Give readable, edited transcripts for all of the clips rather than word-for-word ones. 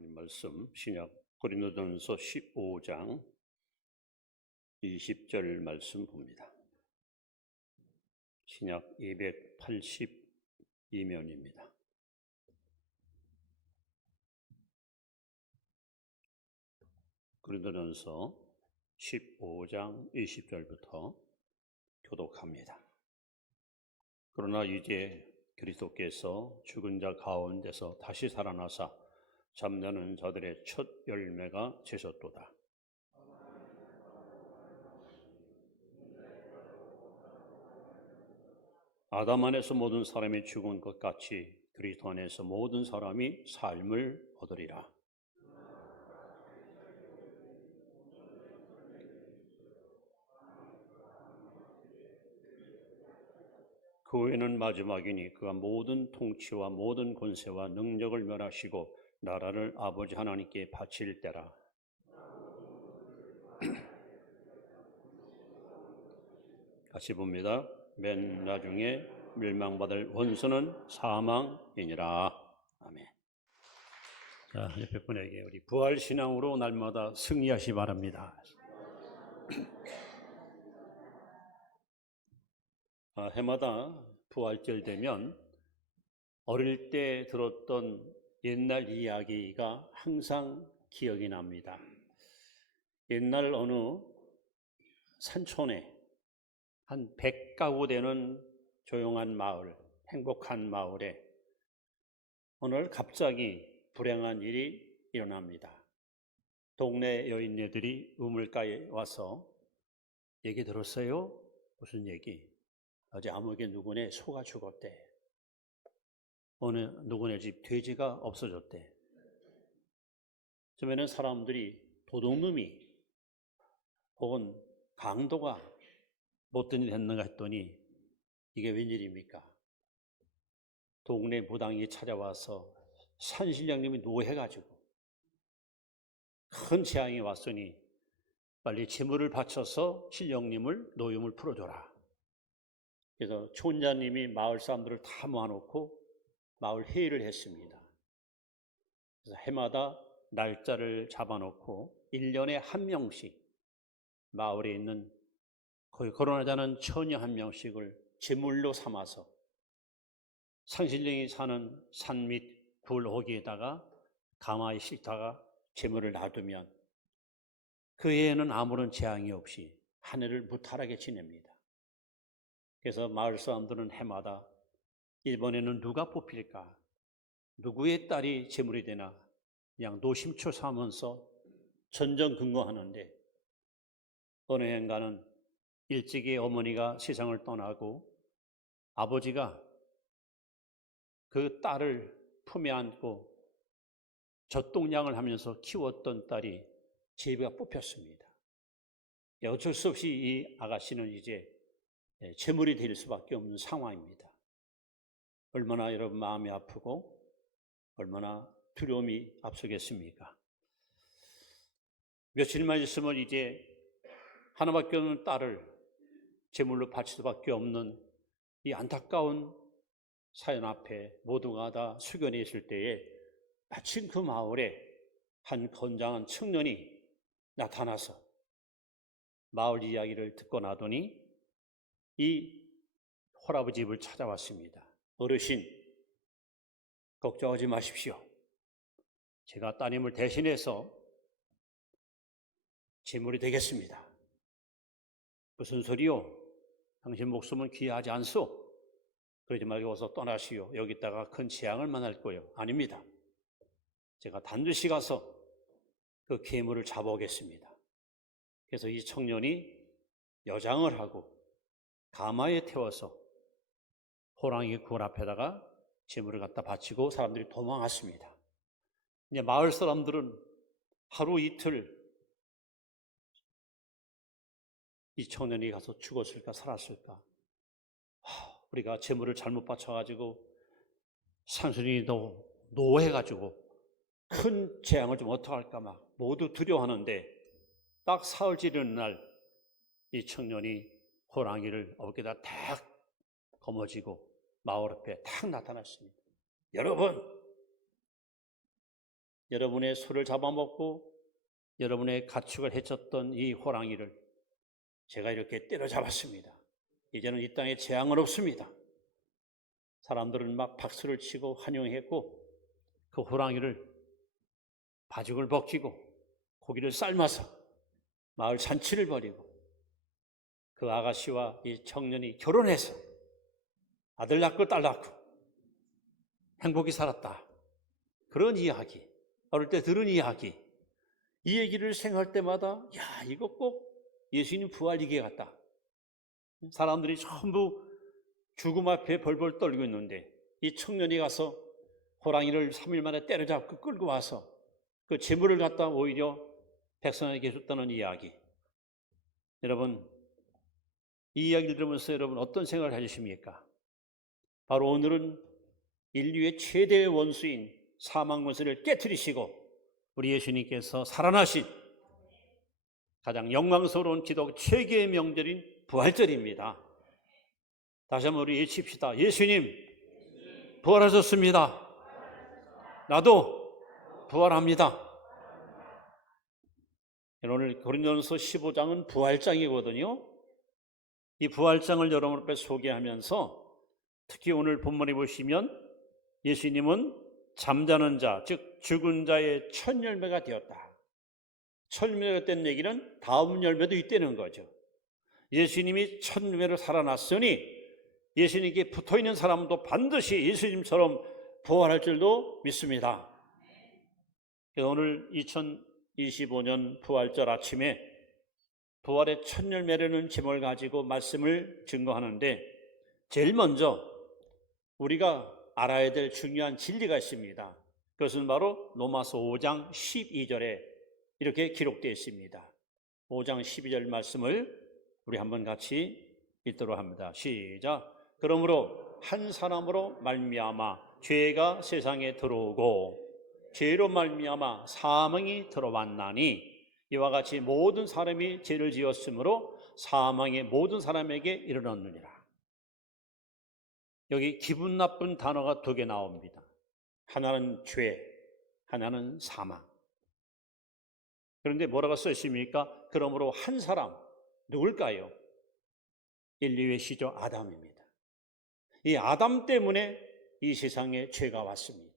하나님 말씀 신약 고린도전서 15장 20절 말씀 봅니다. 신약 282면입니다. 고린도전서 15장 20절부터 교독합니다. 그러나 이제 그리스도께서 죽은 자 가운데서 다시 살아나사 잠자는 자들의 첫 열매가 되셨도다. 아담 안에서 모든 사람이 죽은 것 같이 그리스도 안에서 모든 사람이 삶을 얻으리라. 그 후에는 마지막이니 그가 모든 통치와 모든 권세와 능력을 멸하시고 나라를 아버지 하나님께 바칠 때라. 같이 봅니다. 맨 나중에 멸망받을 원수는 사망이니라. 아멘. 자, 옆에 분에게 우리 부활신앙으로 날마다 승리하시 바랍니다. 해마다 부활절 되면 어릴 때 들었던 옛날 이야기가 항상 기억이 납니다. 옛날 어느 산촌에 한 100가구 되는 조용한 마을, 행복한 마을에 오늘 갑자기 불행한 일이 일어납니다. 동네 여인네들이 우물가에 와서 얘기 들었어요? 무슨 얘기? 어제 아무개 누구네 소가 죽었대. 어느 누구네 집 돼지가 없어졌대. 처음에는 사람들이 도둑놈이 혹은 강도가 못된 일 했는가 했더니 이게 웬일입니까? 동네 무당이 찾아와서 산신령님이 노해가지고 큰 재앙이 왔으니 빨리 재물을 바쳐서 신령님을 노염을 풀어줘라. 그래서 촌자님이 마을 사람들을 다 모아놓고 마을 회의를 했습니다. 그래서 해마다 날짜를 잡아놓고 1년에 한 명씩 마을에 있는 거의 거론하지 않은 처녀 한 명씩을 제물로 삼아서 상신령이 사는 산 밑 굴호기에다가 가마에 싣다가 제물을 놔두면 그 해에는 아무런 재앙이 없이 한 해를 무탈하게 지냅니다. 그래서 마을 사람들은 해마다 이번에는 누가 뽑힐까? 누구의 딸이 제물이 되나? 그냥 노심초사하면서 전전긍긍하는데 어느 해인가는 일찍이 어머니가 세상을 떠나고 아버지가 그 딸을 품에 안고 젖동량을 하면서 키웠던 딸이 제비가 뽑혔습니다. 어쩔 수 없이 이 아가씨는 이제 제물이 될 수밖에 없는 상황입니다. 얼마나 여러분 마음이 아프고 얼마나 두려움이 앞서겠습니까? 며칠만 있으면 이제 하나밖에 없는 딸을 제물로 바칠 수밖에 없는 이 안타까운 사연 앞에 모두가 다 숙연해 있을 때에 마침 그 마을에 한 건장한 청년이 나타나서 마을 이야기를 듣고 나더니 이 할아버지 집을 찾아왔습니다. 어르신, 걱정하지 마십시오. 제가 따님을 대신해서 제물이 되겠습니다. 무슨 소리요? 당신 목숨은 귀하지 않소? 그러지 말고 어서 떠나시오. 여기다가 큰 재앙을 만날 거예요. 아닙니다. 제가 반드시 가서 그 괴물을 잡아오겠습니다. 그래서 이 청년이 여장을 하고 가마에 태워서 호랑이 굴 앞에다가 제물을 갖다 바치고 사람들이 도망갔습니다. 이제 마을 사람들은 하루 이틀 이 청년이 가서 죽었을까 살았을까? 우리가 제물을 잘못 바쳐가지고 산신이도 노해가지고 큰 재앙을 좀 어떡할까 막 모두 두려워하는데 딱 사흘 지르는 날 이 청년이 호랑이를 어깨에다 탁 거머쥐고 마을 앞에 탁 나타났습니다. 여러분, 여러분의 소를 잡아먹고 여러분의 가축을 해쳤던 이 호랑이를 제가 이렇게 때려잡았습니다. 이제는 이 땅에 재앙은 없습니다. 사람들은 막 박수를 치고 환영했고 그 호랑이를 바죽을 벗기고 고기를 삶아서 마을 잔치를 벌이고 그 아가씨와 이 청년이 결혼해서 아들 낳고 딸 낳고 행복히 살았다. 그런 이야기, 어릴 때 들은 이야기, 이 얘기를 생각할 때마다 야, 이거 꼭 예수님 부활 얘기 같다. 사람들이 전부 죽음 앞에 벌벌 떨고 있는데 이 청년이 가서 호랑이를 3일 만에 때려잡고 끌고 와서 그 재물을 갖다 오히려 백성에게 줬다는 이야기. 여러분, 이 이야기를 들으면서 여러분 어떤 생각을 하십니까? 바로 오늘은 인류의 최대의 원수인 사망 권세를 깨트리시고 우리 예수님께서 살아나신 가장 영광스러운 기독 최고의 명절인 부활절입니다. 다시 한번 우리 외칩시다. 예수님 부활하셨습니다. 나도 부활합니다. 오늘 고린도전서 15장은 부활장이거든요. 이 부활장을 여러분 앞에 소개하면서 특히 오늘 본문에 보시면 예수님은 잠자는 자, 즉 죽은 자의 첫 열매가 되었다. 첫 열매가 된 얘기는 다음 열매도 있다는 거죠. 예수님이 첫 열매로 살아났으니 예수님께 붙어있는 사람도 반드시 예수님처럼 부활할 줄도 믿습니다. 오늘 2025년 부활절 아침에 부활의 첫 열매라는 제목을 가지고 말씀을 증거하는데 제일 먼저 우리가 알아야 될 중요한 진리가 있습니다. 그것은 바로 로마서 5장 12절에 이렇게 기록되어 있습니다. 5장 12절 말씀을 우리 한번 같이 읽도록 합니다. 시작. 그러므로 한 사람으로 말미암아 죄가 세상에 들어오고 죄로 말미암아 사망이 들어왔나니 이와 같이 모든 사람이 죄를 지었으므로 사망이 모든 사람에게 이르렀느니라. 여기 기분 나쁜 단어가 두 개 나옵니다. 하나는 죄, 하나는 사망. 그런데 뭐라고 써 있습니까? 그러므로 한 사람, 누굴까요? 인류의 시조 아담입니다. 이 아담 때문에 이 세상에 죄가 왔습니다.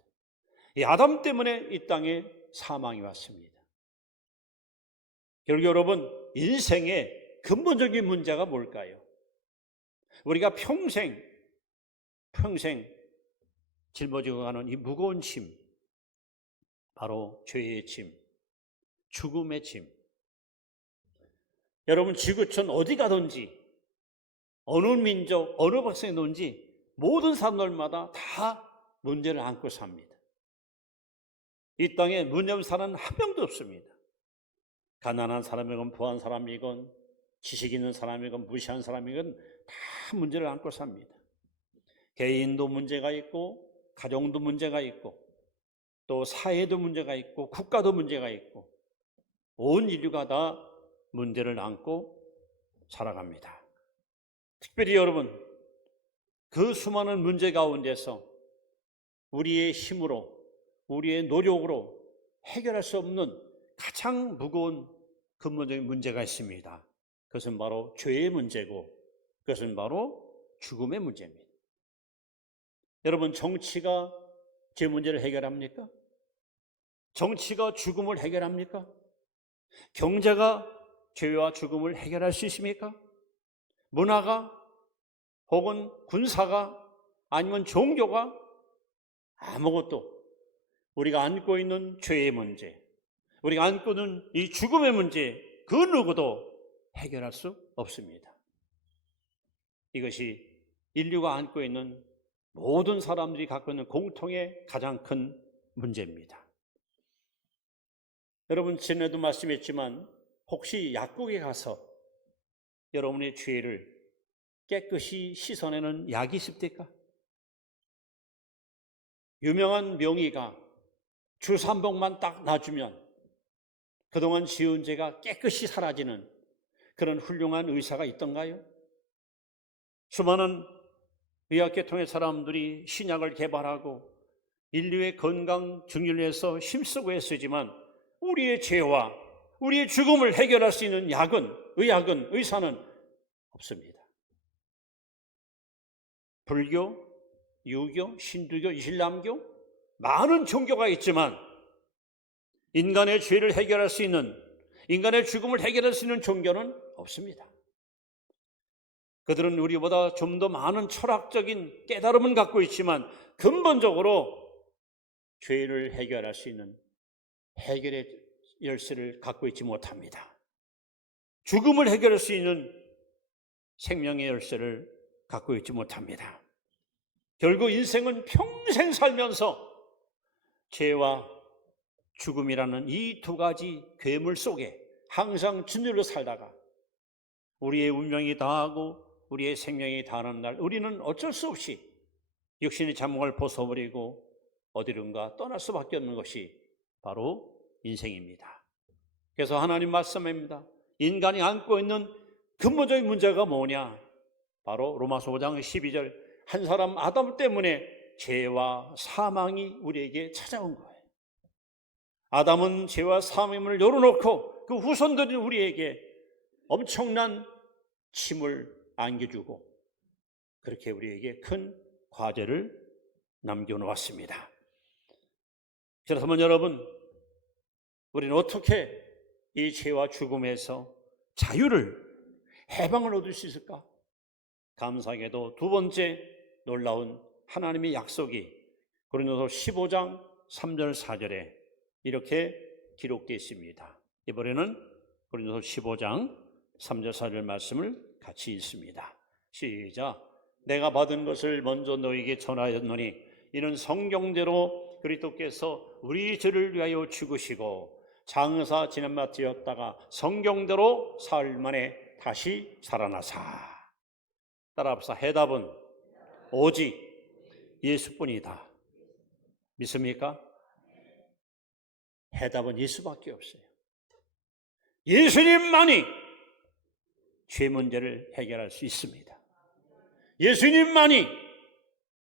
이 아담 때문에 이 땅에 사망이 왔습니다. 결국 여러분, 인생의 근본적인 문제가 뭘까요? 우리가 평생 짊어지고 가는 이 무거운 짐, 바로 죄의 짐, 죽음의 짐. 여러분, 지구촌 어디 가든지 어느 민족, 어느 백성이 든지 모든 사람들마다 다 문제를 안고 삽니다. 이 땅에 문제 없는 사람은 한 명도 없습니다. 가난한 사람이건 부한 사람이건 지식 있는 사람이건 무시한 사람이건 다 문제를 안고 삽니다. 개인도 문제가 있고 가정도 문제가 있고 또 사회도 문제가 있고 국가도 문제가 있고 온 인류가 다 문제를 안고 살아갑니다. 특별히 여러분, 그 수많은 문제 가운데서 우리의 힘으로 우리의 노력으로 해결할 수 없는 가장 무거운 근본적인 문제가 있습니다. 그것은 바로 죄의 문제고 그것은 바로 죽음의 문제입니다. 여러분, 정치가 죄 문제를 해결합니까? 정치가 죽음을 해결합니까? 경제가 죄와 죽음을 해결할 수 있습니까? 문화가 혹은 군사가 아니면 종교가 아무것도 우리가 안고 있는 죄의 문제, 우리가 안고 있는 이 죽음의 문제, 그 누구도 해결할 수 없습니다. 이것이 인류가 안고 있는 모든 사람들이 갖고 있는 공통의 가장 큰 문제입니다. 여러분, 전에도 말씀했지만 혹시 약국에 가서 여러분의 죄를 깨끗이 씻어내는 약이 있습니까? 유명한 명의가 주사 한 봉만 딱 놔주면 그동안 지은 죄가 깨끗이 사라지는 그런 훌륭한 의사가 있던가요? 수많은 의학계통의 사람들이 신약을 개발하고 인류의 건강 증진을 위해서 힘쓰고 애쓰지만 우리의 죄와 우리의 죽음을 해결할 수 있는 의학은, 의사는 없습니다. 불교, 유교, 신두교, 이슬람교 많은 종교가 있지만 인간의 죄를 해결할 수 있는, 인간의 죽음을 해결할 수 있는 종교는 없습니다. 그들은 우리보다 좀 더 많은 철학적인 깨달음은 갖고 있지만 근본적으로 죄를 해결할 수 있는 해결의 열쇠를 갖고 있지 못합니다. 죽음을 해결할 수 있는 생명의 열쇠를 갖고 있지 못합니다. 결국 인생은 평생 살면서 죄와 죽음이라는 이 두 가지 괴물 속에 항상 짓눌려 살다가 우리의 운명이 다하고 우리의 생명이 다하는 날 우리는 어쩔 수 없이 육신의 자몽을 벗어버리고 어디론가 떠날 수밖에 없는 것이 바로 인생입니다. 그래서 하나님 말씀입니다. 인간이 안고 있는 근본적인 문제가 뭐냐? 바로 로마서 5장 12절 한 사람 아담 때문에 죄와 사망이 우리에게 찾아온 거예요. 아담은 죄와 사망을 열어놓고 그 후손들인 우리에게 엄청난 침을 안겨주고 그렇게 우리에게 큰 과제를 남겨놓았습니다. 그렇다면 여러분, 우리는 어떻게 이 죄와 죽음에서 자유를, 해방을 얻을 수 있을까? 감사하게도 두 번째 놀라운 하나님의 약속이 고린도서 15장 3절 4절에 이렇게 기록되어 있습니다. 이번에는 고린도서 15장 3절 4절 말씀을 같이 읽습니다. 시작. 내가 받은 것을 먼저 너에게 전하였노니 이는 성경대로 그리스도께서 우리 죄를 위하여 죽으시고 장사 지낸바 되었다가 성경대로 사흘 만에 다시 살아나사. 따라합시다. 해답은 오직 예수뿐이다. 믿습니까? 해답은 예수밖에 없어요. 예수님만이 죄 문제를 해결할 수 있습니다. 예수님만이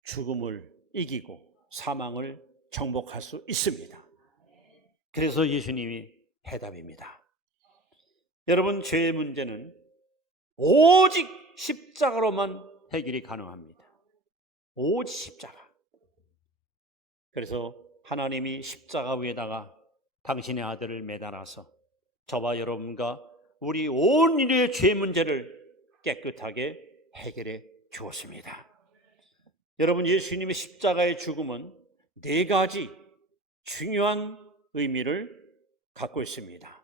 죽음을 이기고 사망을 정복할 수 있습니다. 그래서 예수님이 해답입니다. 여러분, 죄의 문제는 오직 십자가로만 해결이 가능합니다. 오직 십자가. 그래서 하나님이 십자가 위에다가 당신의 아들을 매달아서 저와 여러분과 우리 온 인류의 죄 문제를 깨끗하게 해결해 주었습니다. 여러분, 예수님의 십자가의 죽음은 네 가지 중요한 의미를 갖고 있습니다.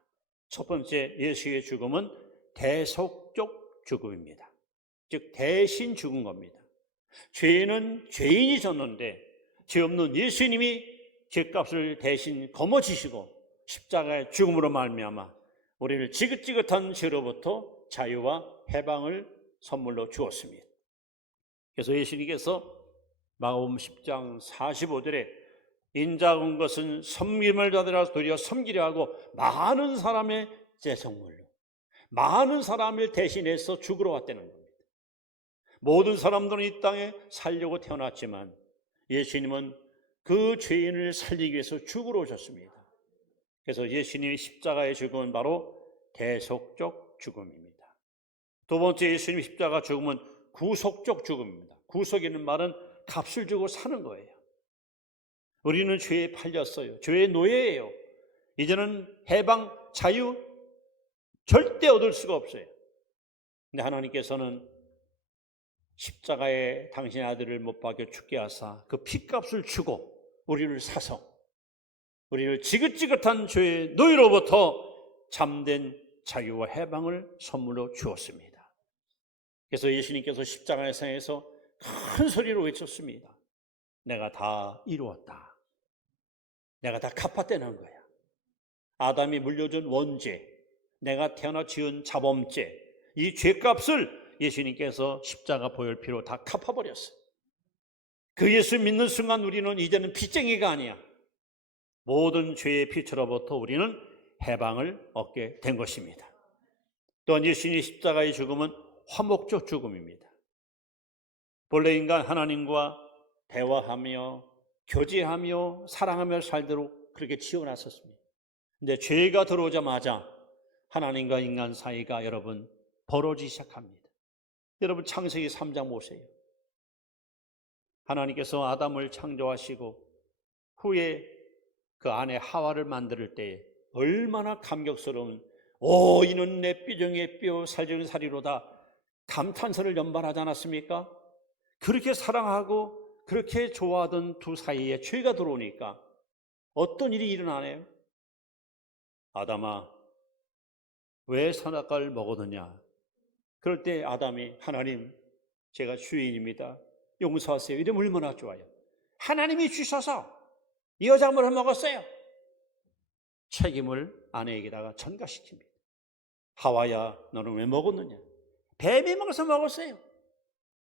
첫 번째, 예수의 죽음은 대속적 죽음입니다. 즉 대신 죽은 겁니다. 죄는 죄인이 졌는데 죄 없는 예수님이 죄값을 대신 거머쥐시고 십자가의 죽음으로 말미암아 우리를 지긋지긋한 죄로부터 자유와 해방을 선물로 주었습니다. 그래서 예수님께서 마가복음 10장 45절에 인자가 온 것은 섬김을 받으라 도리어 섬기려 하고 많은 사람의 제성물로 많은 사람을 대신해서 죽으러 왔다는 겁니다. 모든 사람들은 이 땅에 살려고 태어났지만 예수님은 그 죄인을 살리기 위해서 죽으러 오셨습니다. 그래서 예수님의 십자가의 죽음은 바로 대속적 죽음입니다. 두 번째, 예수님의 십자가 죽음은 구속적 죽음입니다. 구속이라는 말은 값을 주고 사는 거예요. 우리는 죄에 팔렸어요. 죄의 노예예요. 이제는 해방, 자유 절대 얻을 수가 없어요. 근데 하나님께서는 십자가에 당신의 아들을 못 박여 죽게 하사 그 피값을 주고 우리를 사서 우리를 지긋지긋한 죄의 노예로부터 참된 자유와 해방을 선물로 주었습니다. 그래서 예수님께서 십자가의 상에서 큰 소리로 외쳤습니다. 내가 다 이루었다. 내가 다 갚았다는 거야. 아담이 물려준 원죄, 내가 태어나 지은 자범죄, 이 죄값을 예수님께서 십자가 보혈피로 다 갚아버렸어요. 그 예수 믿는 순간 우리는 이제는 빚쟁이가 아니야. 모든 죄의 피처로부터 우리는 해방을 얻게 된 것입니다. 또한 예수님의 십자가의 죽음은 화목적 죽음입니다. 본래 인간 하나님과 대화하며 교제하며 사랑하며 살도록 그렇게 지어놨었습니다. 근데 죄가 들어오자마자 하나님과 인간 사이가 여러분 벌어지기 시작합니다. 여러분 창세기 3장 보세요. 하나님께서 아담을 창조하시고 후에 그 안에 하와를 만들 때 얼마나 감격스러운 이는 내 뼈 중에 뼈 살 중에 살이로다 감탄사를 연발하지 않았습니까? 그렇게 사랑하고 그렇게 좋아하던 두 사이에 죄가 들어오니까 어떤 일이 일어나네요? 아담아, 왜 선악과를 먹었느냐? 그럴 때 아담이 하나님, 제가 주인입니다. 용서하세요. 이러면 얼마나 좋아요. 하나님이 주셔서 이 여작물을 먹었어요. 책임을 아내에게다가 전가시킵니다. 하와야, 너는 왜 먹었느냐? 뱀이 먹어서 먹었어요.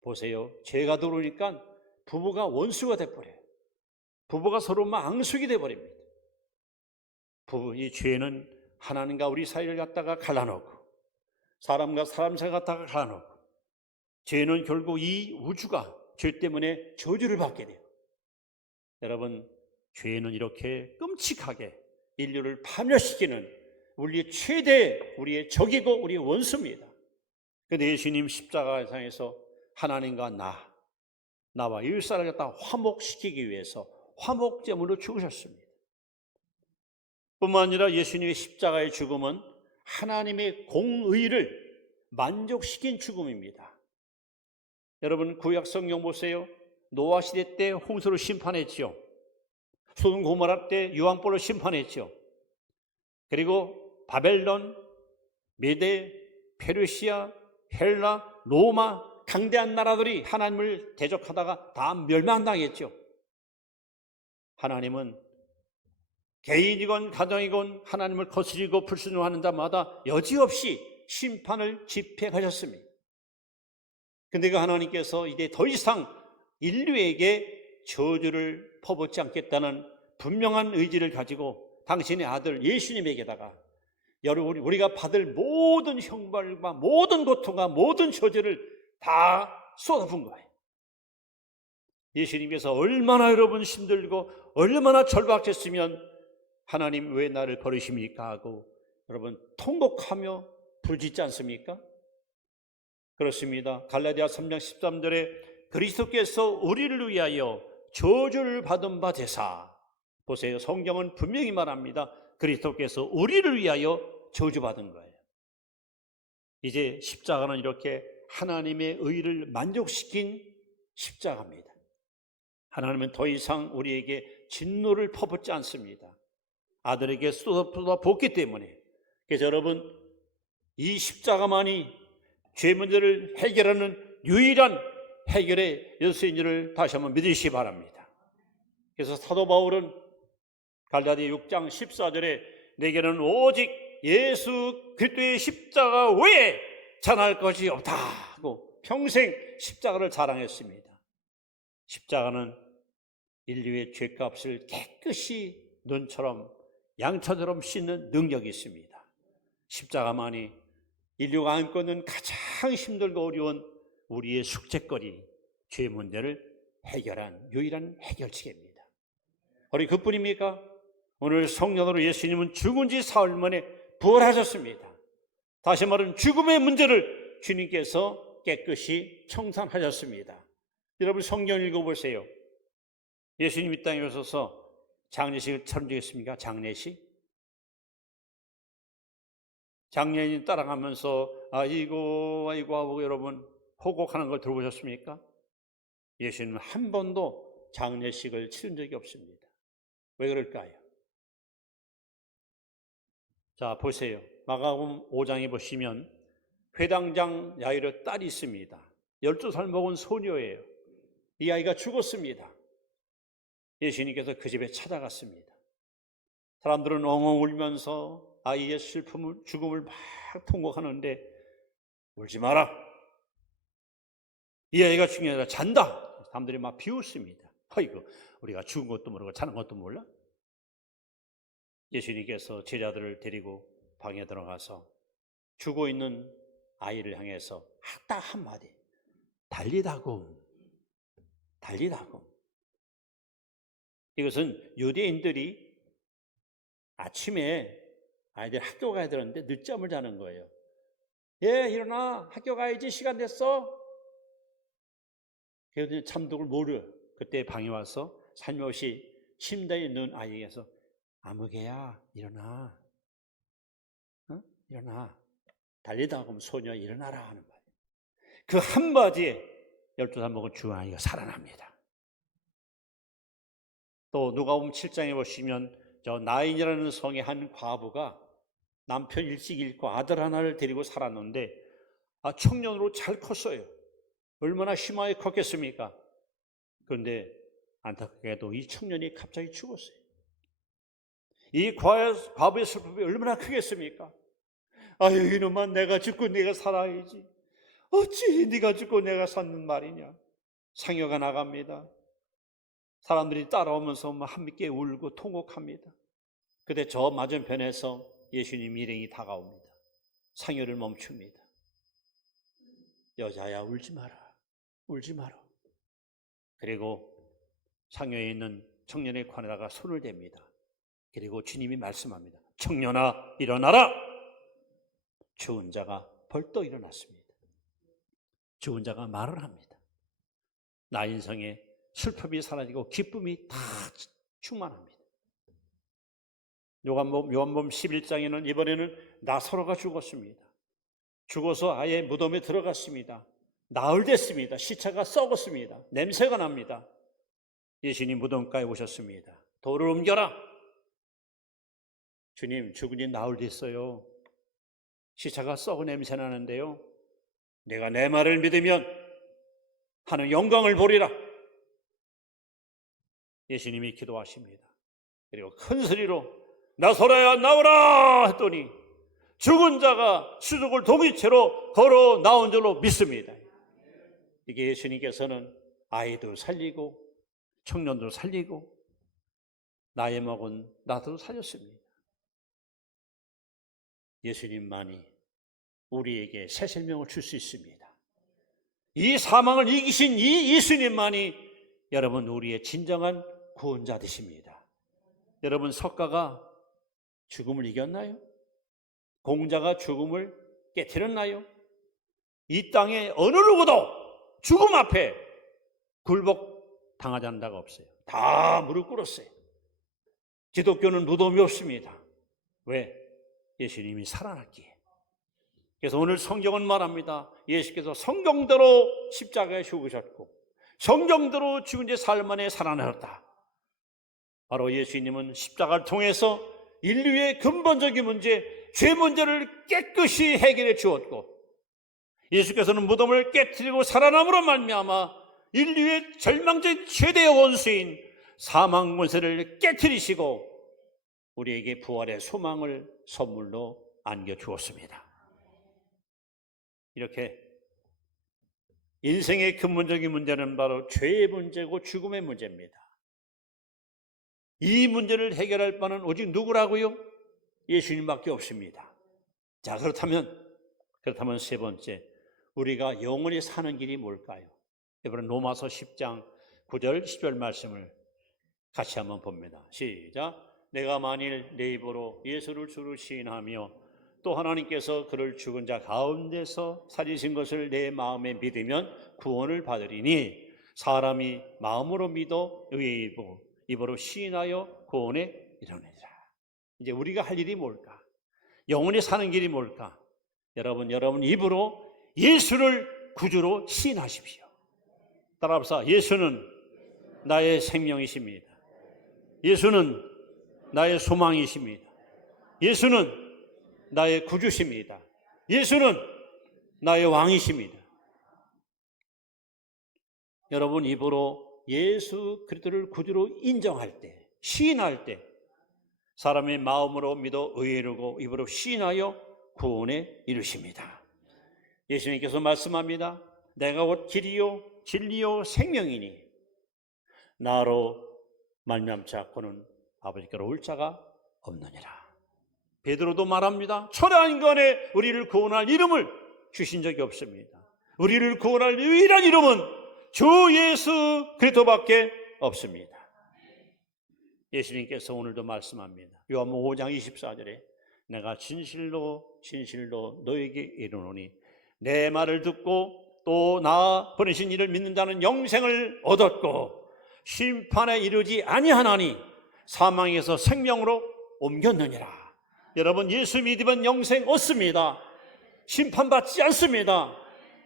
보세요. 죄가 들어오니까 부부가 원수가 돼버려요. 부부가 서로 앙숙이 돼버립니다. 이 죄는 하나님과 우리 사이를 갖다가 갈라놓고 사람과 사람 사이 갖다가 갈라놓고 죄는 결국 이 우주가 죄 때문에 저주를 받게 돼요. 여러분, 죄는 이렇게 끔찍하게 인류를 파멸시키는 우리의 최대, 우리의 적이고 우리의 원수입니다. 그런데 예수님 십자가상에서 하나님과 나와 이웃사람을 갖다 화목시키기 위해서 화목제물로 죽으셨습니다. 뿐만 아니라 예수님의 십자가의 죽음은 하나님의 공의를 만족시킨 죽음입니다. 여러분 구약 성경 보세요. 노아 시대 때 홍수를 심판했죠. 소돔 고모라 때 유황불로 심판했죠. 그리고 바벨론, 메데, 페르시아, 헬라, 로마 강대한 나라들이 하나님을 대적하다가 다 멸망당했죠. 하나님은 개인이건 가정이건 하나님을 거스리고 불순종하는 자마다 여지없이 심판을 집행하셨습니다. 그런데 그 하나님께서 이제 더 이상 인류에게 저주를 퍼붓지 않겠다는 분명한 의지를 가지고 당신의 아들 예수님에게다가 여러분 우리가 받을 모든 형벌과 모든 고통과 모든 저주를 다 쏟아부은 거예요. 예수님께서 얼마나 여러분 힘들고 얼마나 절박했으면 하나님 왜 나를 버리십니까 하고 여러분 통곡하며 부르짖지 않습니까? 그렇습니다. 갈라디아 3장 13절에 그리스도께서 우리를 위하여 저주를 받은 바 되사, 보세요. 성경은 분명히 말합니다. 그리스도께서 우리를 위하여 저주받은 거예요. 이제 십자가는 이렇게 하나님의 의를 만족시킨 십자가입니다. 하나님은 더 이상 우리에게 진노를 퍼붓지 않습니다. 아들에게 쏟아붓기 때문에. 그래서 여러분 이 십자가만이 죄 문제를 해결하는 유일한 해결의 열쇠인지를 다시 한번 믿으시기 바랍니다. 그래서 사도 바울은 갈라디아 6장 14절에 내게는 오직 예수 그리스도의 십자가 외에 전할 것이 없다 하고 평생 십자가를 자랑했습니다. 십자가는 인류의 죄값을 깨끗이 눈처럼 양처럼 씻는 능력이 있습니다. 십자가만이 인류가 안고 있는 가장 힘들고 어려운 우리의 숙제거리, 죄 문제를 해결한 유일한 해결책입니다. 바로 그뿐입니까? 오늘 성령으로 예수님은 죽은 지 사흘 만에 부활하셨습니다. 다시 말하면 죽음의 문제를 주님께서 깨끗이 청산하셨습니다. 여러분 성경 읽어보세요. 예수님 이 땅에 오셔서 장례식을 차려주겠습니까? 장례식? 장례인 따라가면서 아이고 하고 여러분 호곡하는 걸 들어보셨습니까? 예수님은 한 번도 장례식을 치른 적이 없습니다. 왜 그럴까요? 자 보세요. 마가복음 5장에 보시면 회당장 야이로 딸이 있습니다. 12살 먹은 소녀예요. 이 아이가 죽었습니다. 예수님께서 그 집에 찾아갔습니다. 사람들은 엉엉 울면서 아이의 슬픔을, 죽음을 막 통곡하는데 울지 마라. 이 아이가 죽은 게 아니라 잔다. 사람들이 막 비웃습니다. 아이고 우리가 죽은 것도 모르고 자는 것도 몰라? 예수님께서 제자들을 데리고 방에 들어가서 죽어 있는 아이를 향해서 딱 한마디 달리다고 이것은 유대인들이 아침에 아이들 학교 가야 되는데 늦잠을 자는 거예요. 예, 일어나. 학교 가야지. 시간 됐어. 그래서 잠독을 모르. 그때 방에 와서 살며시 침대에 누운 아이에게서 아무개야 일어나. 어? 일어나. 달리다가 보면 소녀 일어나라 하는 말이에요. 그 한마디에 12살 먹은 주아이가 살아납니다. 또 누가복음 7장에 보시면 저 나인이라는 성의 한 과부가 남편 일찍 잃고 아들 하나를 데리고 살았는데 청년으로 잘 컸어요. 얼마나 심하게 컸겠습니까? 그런데 안타깝게도 이 청년이 갑자기 죽었어요. 이 과부의 슬픔이 얼마나 크겠습니까? 아유, 이놈아, 내가 죽고 네가 살아야지. 어찌 네가 죽고 내가 사는 말이냐. 상여가 나갑니다. 사람들이 따라오면서 함께 울고 통곡합니다. 그때 저 맞은편에서 예수님 일행이 다가옵니다. 상여를 멈춥니다. 여자야, 울지 마라. 울지 마라. 그리고 상여에 있는 청년의 관에다가 손을 댑니다. 그리고 주님이 말씀합니다. 청년아, 일어나라. 죽은 자가 벌떡 일어났습니다. 죽은 자가 말을 합니다. 나 인생에 슬픔이 사라지고 기쁨이 다 충만합니다. 요한복음 11장에는 이번에는 나사로가 죽었습니다. 죽어서 아예 무덤에 들어갔습니다. 나흘 됐습니다. 시체가 썩었습니다. 냄새가 납니다. 예수님 무덤가에 오셨습니다. 돌을 옮겨라. 주님, 죽은 지 나흘 됐어요. 시체가 썩은 냄새 나는데요. 내가 내 말을 믿으면 하는 영광을 보리라. 예수님이 기도하십니다. 그리고 큰 소리로 나사로야 나오라 했더니 죽은 자가 수족을 동이채로 걸어 나온 줄로 믿습니다. 이게 예수님께서는 아이도 살리고 청년도 살리고 나이 먹은 나도 살렸습니다. 예수님만이 우리에게 새 생명을 줄 수 있습니다. 이 사망을 이기신 이 예수님만이 여러분 우리의 진정한 구원자 되십니다. 여러분 석가가 죽음을 이겼나요? 공자가 죽음을 깨트렸나요? 이 땅에 어느 누구도 죽음 앞에 굴복 당하지 않는 자가 없어요. 다 무릎 꿇었어요. 기독교는 무덤이 없습니다. 왜? 예수님이 살아났기에. 그래서 오늘 성경은 말합니다. 예수께서 성경대로 십자가에 죽으셨고 성경대로 죽은 지 사흘 만에 살아나셨다. 바로 예수님은 십자가를 통해서 인류의 근본적인 문제, 죄 문제를 깨끗이 해결해 주었고 예수께서는 무덤을 깨뜨리고 살아남으로 말미암아 인류의 절망적인 최대의 원수인 사망 권세를 깨뜨리시고 우리에게 부활의 소망을 선물로 안겨주었습니다. 이렇게 인생의 근본적인 문제는 바로 죄의 문제고 죽음의 문제입니다. 이 문제를 해결할 바는 오직 누구라고요? 예수님밖에 없습니다. 자, 그렇다면 세 번째, 우리가 영원히 사는 길이 뭘까요? 이번엔 로마서 10장 9절 10절 말씀을 같이 한번 봅니다. 시작. 내가 만일 내 입으로 예수를 주로 시인하며 또 하나님께서 그를 죽은 자 가운데서 살리신 것을 내 마음에 믿으면 구원을 받으리니 사람이 마음으로 믿어 의에 입으로 시인하여 구원에 이르느니라. 이제 우리가 할 일이 뭘까? 영원히 사는 길이 뭘까? 여러분 입으로 예수를 구주로 시인하십시오. 따라합시다. 예수는 나의 생명이십니다. 예수는 나의 소망이십니다. 예수는 나의 구주십니다. 예수는 나의 왕이십니다. 여러분 입으로 예수 그리스도를 구주로 인정할 때, 시인할 때 사람의 마음으로 믿어 의에 이르고 입으로 시인하여 구원에 이르십니다. 예수님께서 말씀합니다. 내가 곧 길이요 진리요 생명이니 나로 말미암지 않고는 아버지께로 올 자가 없느니라. 베드로도 말합니다. 천하 인간에 우리를 구원할 이름을 주신 적이 없습니다. 우리를 구원할 유일한 이름은 주 예수 그리스도밖에 없습니다. 예수님께서 오늘도 말씀합니다. 요한복음 5장 24절에 내가 진실로 진실로 너에게 이르노니 내 말을 듣고 또 나 보내신 이를 믿는 자는 영생을 얻었고 심판에 이르지 아니하나니 사망에서 생명으로 옮겼느니라. 여러분, 예수 믿으면 영생 얻습니다. 심판받지 않습니다.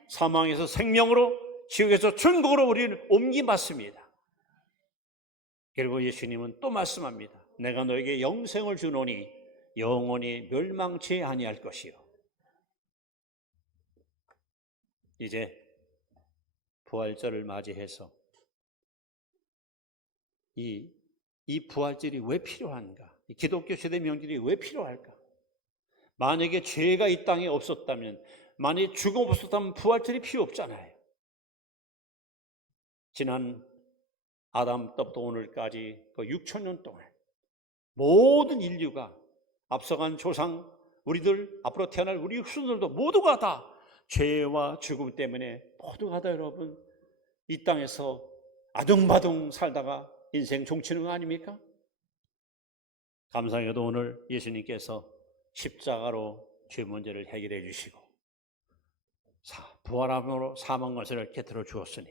사망에서 생명으로, 지옥에서 천국으로 우리는 옮김받습니다. 그리고 예수님은 또 말씀합니다. 내가 너에게 영생을 주노니 영원히 멸망치 아니할 것이요. 이제 부활절을 맞이해서 이 부활절이 왜 필요한가? 이 기독교 시대 명절이 왜 필요할까? 만약에 죄가 이 땅에 없었다면, 만약에 죽음 없었다면 부활절이 필요 없잖아요. 지난 아담 때부터 오늘까지 그 6,000년 동안 모든 인류가, 앞서간 조상, 우리들, 앞으로 태어날 우리 후손들도 모두가 다 죄와 죽음 때문에 모두가 다 여러분 이 땅에서 아둥바둥 살다가 인생 종치는 거 아닙니까? 감사하게도 오늘 예수님께서 십자가로 죄 문제를 해결해 주시고 부활함으로 사망 것을 깨뜨려 주었으니,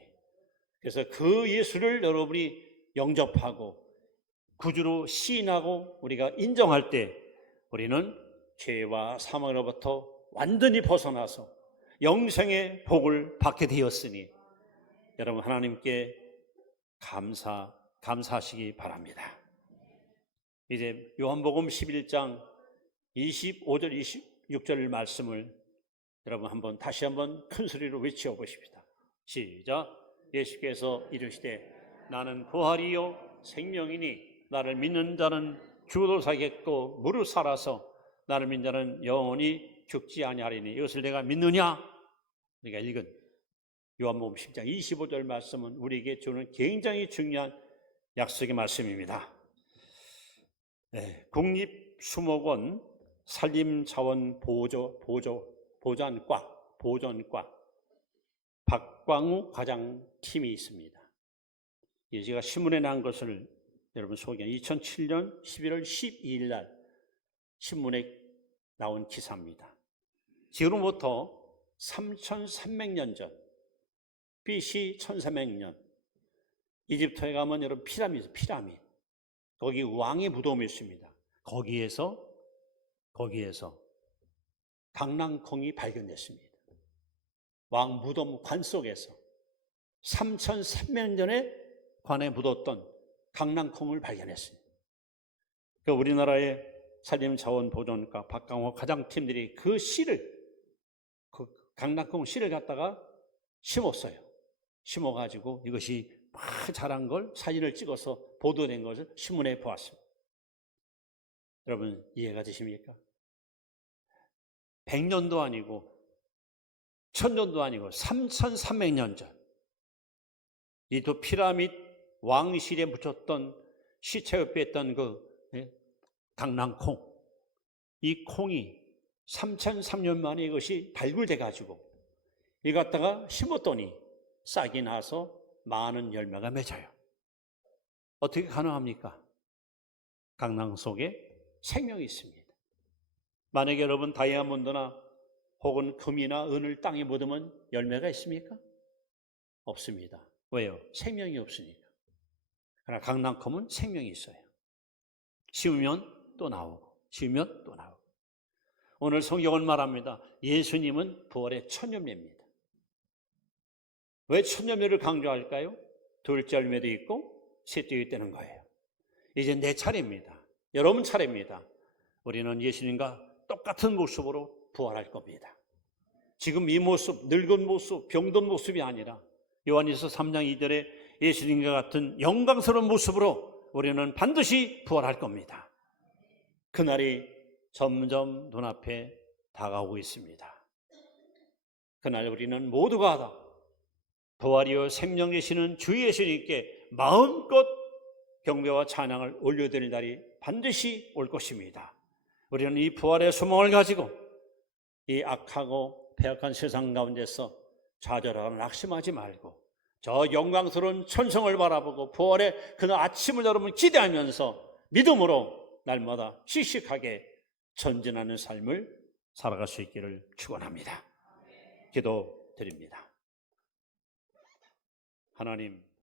그래서 그 예수를 여러분이 영접하고 구주로 시인하고 우리가 인정할 때 우리는 죄와 사망으로부터 완전히 벗어나서 영생의 복을 받게 되었으니 여러분 하나님께 감사하시기 바랍니다. 이제 요한복음 11장 25절 26절 말씀을 여러분 다시 한번 큰 소리로 외쳐 보십시다. 시작. 예수께서 이르시되 나는 부활이요 생명이니 나를 믿는 자는 죽어도 살겠고 무릇 살아서 나를 믿는 자는 영원히 죽지 아니하리니 이것을 내가 믿느냐? 우리가 읽은 요한복음 10장 25절 말씀은 우리에게 주는 굉장히 중요한 약속의 말씀입니다. 국립수목원 산림자원보전과 박광우 과장팀이 있습니다. 제가 신문에 난 것을 여러분 소개한 2007년 11월 12일 날 신문에 나온 기사입니다. 지금부터 3,300년 전 BC 1300년 이집트에 가면 여러분 피라미드 거기 왕의 무덤이 있습니다. 거기에서 강낭콩이 발견됐습니다. 왕 무덤 관 속에서 3,300년 전에 관에 묻었던 강낭콩을 발견했습니다. 그 우리나라의 산림자원보존과 박강호 과장팀들이 그 강낭콩 씨를 갖다가 심었어요. 심어가지고 이것이 막 자란 걸 사진을 찍어서 보도된 것을 신문에 보았습니다. 여러분 이해가 되십니까? 100년도 아니고 1000년도 아니고 3,300년 전 이 두 피라미드 왕실에 묻혔던 시체 옆에 있던 강낭콩, 이 콩이 3,003년 만에 이것이 발굴돼 가지고 이 갖다가 심었더니 싹이 나서 많은 열매가 맺어요. 어떻게 가능합니까? 강낭 속에 생명이 있습니다. 만약에 여러분 다이아몬드나 혹은 금이나 은을 땅에 묻으면 열매가 있습니까? 없습니다. 왜요? 생명이 없으니까. 그러나 강낭콩은 생명이 있어요. 심으면 또 나오고 심으면 또 나오고. 오늘 성경은 말합니다. 예수님은 부활의 첫 열매입니다. 왜 첫 열매를 강조할까요? 둘째 열매도 있고 셋째 있다는 거예요. 이제 내 차례입니다. 여러분 차례입니다. 우리는 예수님과 똑같은 모습으로 부활할 겁니다. 지금 이 모습, 늙은 모습, 병든 모습이 아니라 요한일서 3장 2절에 예수님과 같은 영광스러운 모습으로 우리는 반드시 부활할 겁니다. 그날이 점점 눈앞에 다가오고 있습니다. 그날 우리는 모두가 다 부활이요 생명 되시는 주 예수님께 마음껏 경배와 찬양을 올려드릴 날이 반드시 올 것입니다. 우리는 이 부활의 소망을 가지고 이 악하고 패악한 세상 가운데서 좌절하고 낙심하지 말고 저 영광스러운 천성을 바라보고 부활의 그 아침을 여러분 기대하면서 믿음으로 날마다 씩씩하게 전진하는 삶을 살아갈 수 있기를 축원합니다. 기도드립니다. 하나님,